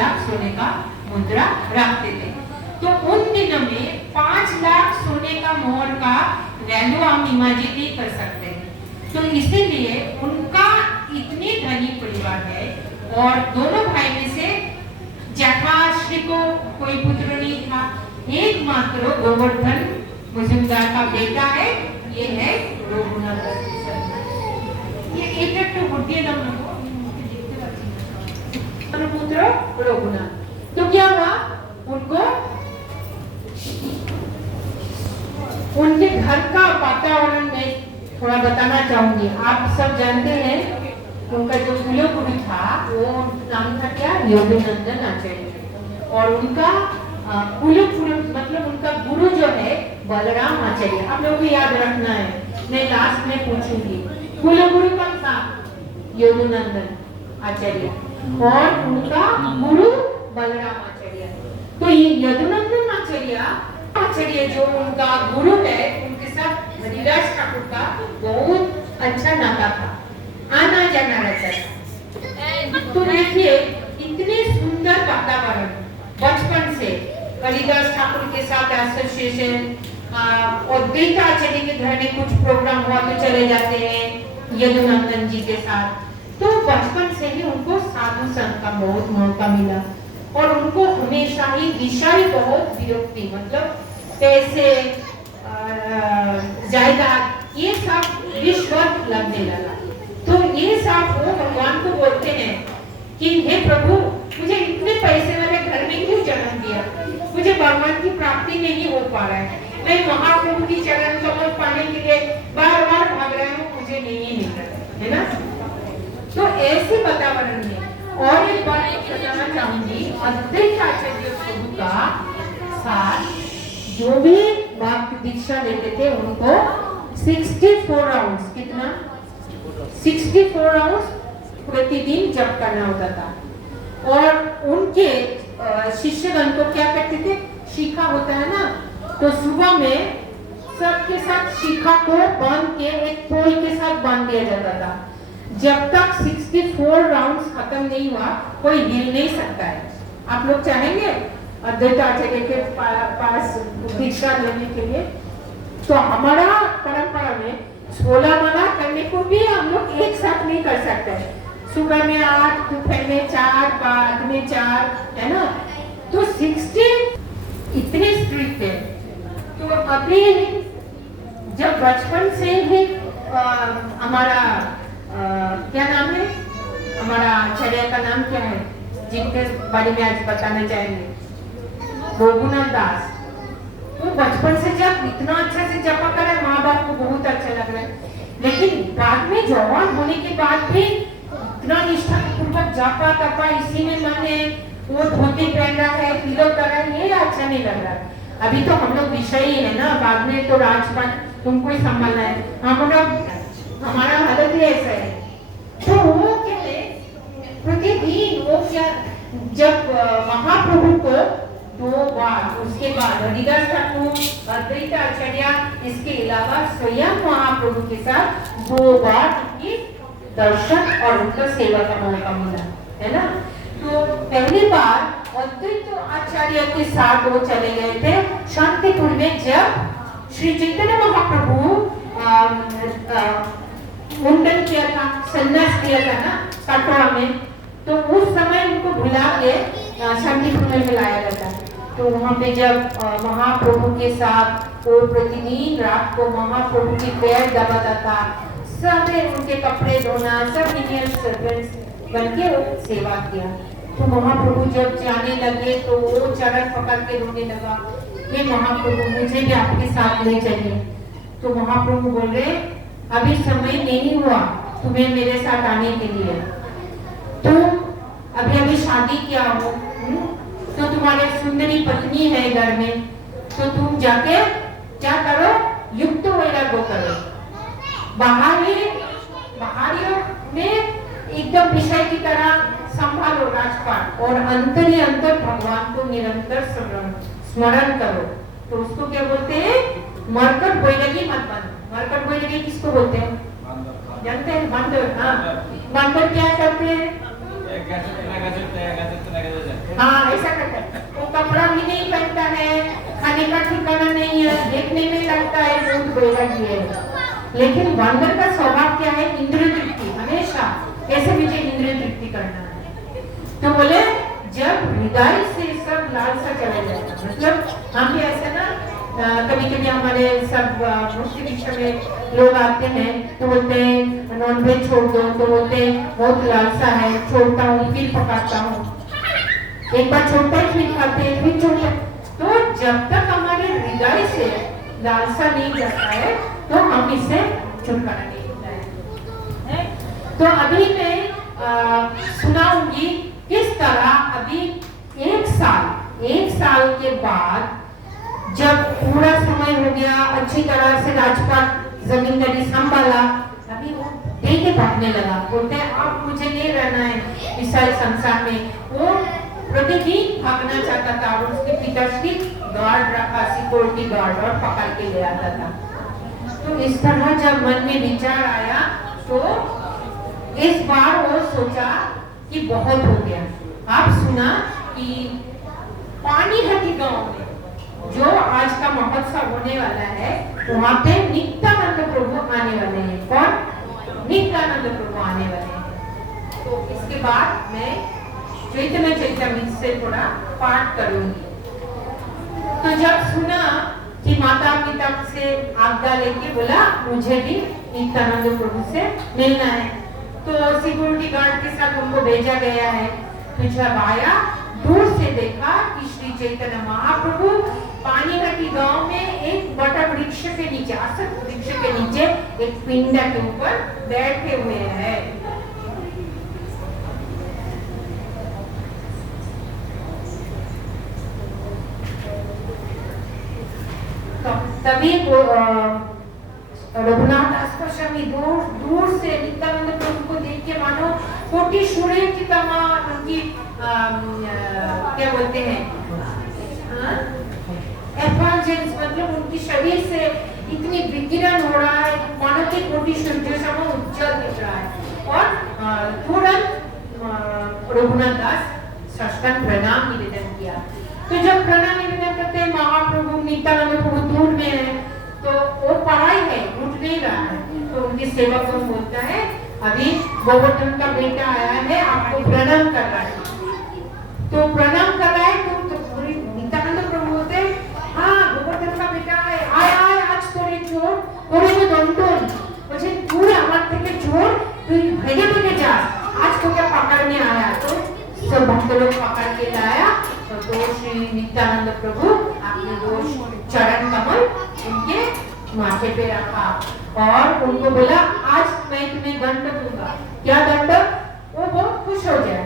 लाख सोने का मुद्रा रखते थे। तो उन दिनों में 5 लाख सोने का मोहर का वैल्यू हम इमेजिन नहीं कर सकते। तो इसीलिए उनका इतनी धनी परिवार है और दोनों भाई में से जटाश्री को कोई पुत्र नहीं था, एकमात्र गोवर्धन मुजुमदार का बेटा है, ये है रघुनाथ। ये एक तो बुद्धि नाम पुत्र रघुनाथ। तो क्या हुआ, उनको उनके घर का वातावरण में थोड़ा बताना चाहूंगी। आप सब जानते हैं उनका जो कुलगुरु था वो नाम था क्या, योगीनंदन आचार्य, और उनका कुलगुरु मतलब उनका गुरु जो है बलराम आचार्य। आप लोगों को याद रखना है, मैं लास्ट में पूछूंगी कुलगुरु कौन था, योगीनंदन आचार्य, और उनका गुरु बलराम आचार्य। तो ये यदुनंदन आचार्य जो उनका गुरु है, उनके साथ हरिदास ठाकुर का बहुत अच्छा नाता था, आना जाना रहता था। तो देखिए इतने सुंदर वातावरण बचपन से, हरिदास ठाकुर के साथ एसोसिएशन, और अद्वैत आचार्य के घर में कुछ प्रोग्राम हुआ तो चले जाते हैं यदुनंदन जी के साथ। तो बचपन से ही उनको साधु संत का बहुत मौका मिला और उनको हमेशा ही विषय बहुत विरक्ति, मतलब पैसे, जायदाद, ये सब रिश्वत लगने लगा। तो ये सब वो भगवान को बोलते हैं कि हे प्रभु, मुझे इतने पैसे वाले घर में क्यों जन्म दिया, मुझे भगवान की प्राप्ति नहीं हो पा रहा है, मैं महाप्रभु की चरण कमल पाने के लिए बार बार भाग रहा हूँ, मुझे नहीं मिल रहा है ना। तो ऐसे वातावरण में, और एक बात बताना चाहूंगी, अद्वैत आचार्य प्रभु का साथ जो भी भक्त दीक्षा लेते थे उनको 64 राउंड्स, कितना 64 राउंड्स प्रतिदिन जप करना होता था। और उनके शिष्यगण को क्या करते थे, शिखा होता है ना, तो सुबह में सबके साथ शिखा को बांध के एक पोल के साथ बांध दिया जाता था। जब तक 64 राउंड्स खत्म नहीं हुआ कोई हिल नहीं सकता है। आप लोग चाहेंगे अद्वैत आचार्य के पास दीक्षा लेने के लिए? तो हमारा परंपरा में 16 माला करने को भी हम लोग एक साथ नहीं कर सकते। सुबह में 8, दोपहर में 4, बाद में 4, है ना। तो 60 इतने स्ट्रिक्ट है। तो अभी जब बचपन से ही हमारा क्या नाम है, हमारा आचार्य का नाम क्या है जिनके बारे में आज बताना चाहेंगे, रघुनाथ दास। तो बचपन से जब इतना अच्छा से जपा करा, माँ बाप को बहुत अच्छा लग रहा है, लेकिन बाद में जवान होने के बाद भी इतना निष्ठा पूर्वक जपा तपा, इसी में मन है, वो धोती पहन रहा है, तिलक कर रहा है, ये अच्छा नहीं लग रहा। अभी तो हम लोग विषय ही है ना, बाद में तो राजपाट तुमको ही संभालना है, हमारा हालत ही ऐसा है। तो वो क्या है, प्रतिदिन वो क्या, जब महाप्रभु को 2 बार, उसके बाद हरिदास ठाकुर, अद्वैत आचार्य, इसके अलावा स्वयं महाप्रभु के साथ 2 बार उनकी दर्शन और उनका सेवा का मौका मिला, है ना। तो पहली बार अद्वैत आचार्य के साथ वो चले गए थे शांतिपुर में, जब श्री चैतन्य महाप्रभु मुंडन किया था, संन्यास किया था ना कटरा में, तो उस समय उनको बुला के शांतिपुर में बुलाया जाता है। तो वहाँ पे जब महाप्रभु के साथ वो प्रतिदिन रात को महाप्रभु की पैर दबाता था, सब उनके कपड़े धोना, सब इंडियन सर्वेंट्स बन के सेवा किया। तो महाप्रभु जब जाने लगे तो वो चरण पकड़ के रोने लगा, ये महाप्रभु मुझे भी आपके साथ ले चलिए। तो महाप्रभु बोल रहे, अभी समय नहीं हुआ तुम्हें मेरे साथ आने के लिए, तुम अभी शादी किया हो, तो तुम्हारी सुंदरी पत्नी है घर में, तो तुम जाके क्या करो, युक्त वैराग्य करो, बाहरियों में एकदम विषय की तरह संभालो राजपाट, और अंतर ही अंतर भगवान को निरंतर स्मरण करो। तो उसको क्या बोलते हैं, मरकट बैरागी मत बनो। मरकट बैरागी किसको बोलते हैं, जानते हैं? बांदर। हाँ, बांदर क्या करते हैं, लेकिन वानर का स्वभाव क्या है? इंद्रिय तृप्ति, हमेशा कैसे मुझे इंद्रिय तृप्ति करना है। तो बोले जब हृदय से सब लालसा चला जाएगा, मतलब हम भी ऐसे ना कभी कभी हमारे सब मुक्ति दीक्षा में लोग आते हैं तो बोलते हैं नॉनवेज छोड़ दो, तो बोलते हैं बहुत लालसा है, छोड़ता हूँ फिर पकाता हूँ, एक बार छोड़ता है फिर खाते हैं फिर छोड़ते। तो जब तक हमारे हृदय से लालसा नहीं जाता है तो हम इससे छुटकारा नहीं होता है। तो अभी मैं सुनाऊंगी किस तरह अभी एक साल के बाद जब पूरा समय हो गया, अच्छी तरह से राजपाट जमींदारी संभाला, अभी वो देखे भागने लगा, बोलते हैं अब मुझे नहीं रहना है इस सारे संसार में। वो प्रतिदिन भागना चाहता था और उसके पिताश्री गार्ड रखा, सिक्योरिटी गार्ड, और पकड़ के ले आता था। तो इस तरह जब मन में विचार आया तो इस बार वो सोचा कि बहुत हो गया। आप सुना कि पानीहटी गांव में जो आज का महोत्सव होने वाला है वहाँ पे नित्यानंद प्रभु आने वाले हैं। कौन? नित्यानंद प्रभु आने वाले हैं। तो इसके बाद मैं चैतन्य चरितामृत से थोड़ा पाठ करूंगी। तो जब सुना कि माता पिता से आज्ञा लेके बोला मुझे भी नित्यानंद प्रभु से मिलना है, तो सिक्योरिटी गार्ड के साथ उनको भेजा गया है। तो जब आया दूर से देखा कि श्री चैतन्य महाप्रभु पानीहटी गांव में एक बड़ा वृक्ष के नीचे, आसक वृक्ष के नीचे एक पिंड के ऊपर बैठे हुए हैं। तो तभी रघुनाथ दास का स्वामी दूर से नित्यानंद प्रभु को देख के मानो कोटि सूर्य की तरह उनकी क्या बोलते हैं एफर्जेंस, मतलब उनकी शरीर से इतनी विकिरण हो रहा है मानो कि कोटि सूर्य समान उज्जवल दिख रहा है। और तुरंत रघुनाथ दास साष्टांग प्रणाम निवेदन किया। तो जब प्रणाम निवेदन करते हैं महाप्रभु नित्यानंद प्रभु दूर में है तो वो पढ़ाई है, उठ नहीं रहा है, तो उनकी सेवक को बोलता है अभी गोवर्धन का बेटा आया है आपको प्रणाम कर रहा है। तो प्रणाम कर रहा है तो नित्यानंद प्रभु बोलते हैं हाँ गोवर्धन का बेटा आए आए आज तोरे चोर तोरे को दंडोन मुझे पूरे हमारे থেকে चोर तू भेजे भेजे जा आज तो क्या पकड़ने आया। तो सब भक्त लोग पकड़ के लाया। तो श्री नित्यानंद प्रभु अपने दो चरण कमल उनके माथे पे रखा और उनको बोला आज मैं तुम्हें दंड दूंगा। क्या दंड? वो बहुत खुश हो गया।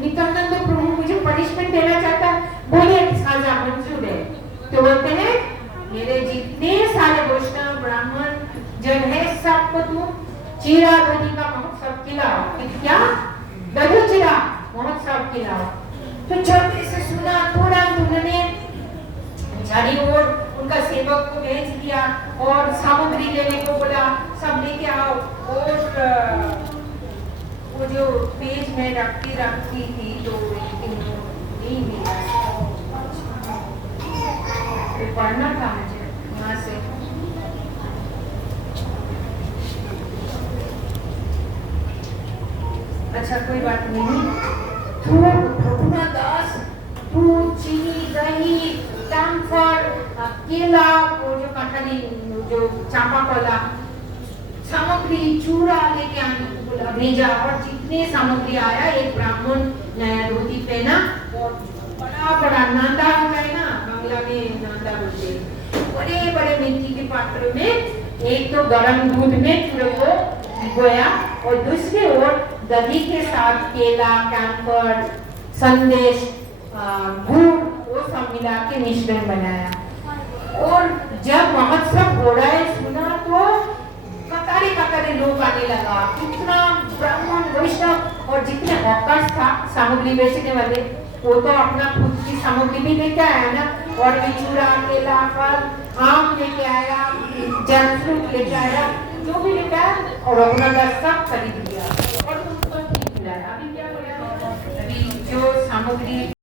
नित्यानंद प्रभु मुझे पनिशमेंट देना चाहता है, बोले साजा मंजूर है। तो बोलते हैं मेरे जितने सारे वैष्णव ब्राह्मण जन है सबको तू चीरा दही का महोत्सव खिलाओ। क्या? दही चीरा महोत्सव खिलाओ। तो जब इसे सुना तुरंत उन्होंने चारी ओर उनका सेवक को भेज दिया और सामग्री लेने को बोला, सब लेके आओ। और वो जो पेज में रखती थी तो नहीं मिला, तो पढ़ना था मुझे वहां से। अच्छा कोई बात नहीं। रघुनाथ दास दूध, चीनी, दही, कैम्फर, केला, वो जो कटहली, जो चापाकला सामग्री, चूड़ा लेके आने को बोला, भेजा। और जितने सामग्री आया एक ब्राह्मण नया धोती पहना और बड़ा नांदा होता है ना, बांग्ला में नांदा बोलते हैं, बड़े बड़े मिट्टी के पात्र में एक तो गर्म दूध में चूड़े को भिगोया और दूसरी ओर दही के साथ केला, कैम्फर, संदेश, गुड़, वो सब मिला के मिश्रण बनाया। और जब महोत्सव हो रहा है सुना तो कतारे लोग आने लगा। कितना ब्राह्मण, वैष्णव और जितने हॉकर्स था सामग्री बेचने वाले वो तो अपना खुद की सामग्री भी लेके आया ना, और भी चूड़ा, केला, फल, आम लेके आया, जल फ्रूट लेके आया, जो भी लेके आया और रघुनाथ सब खरीद लिया और उनको ठीक मिलाया। अभी क्या बोला? अभी जो सामग्री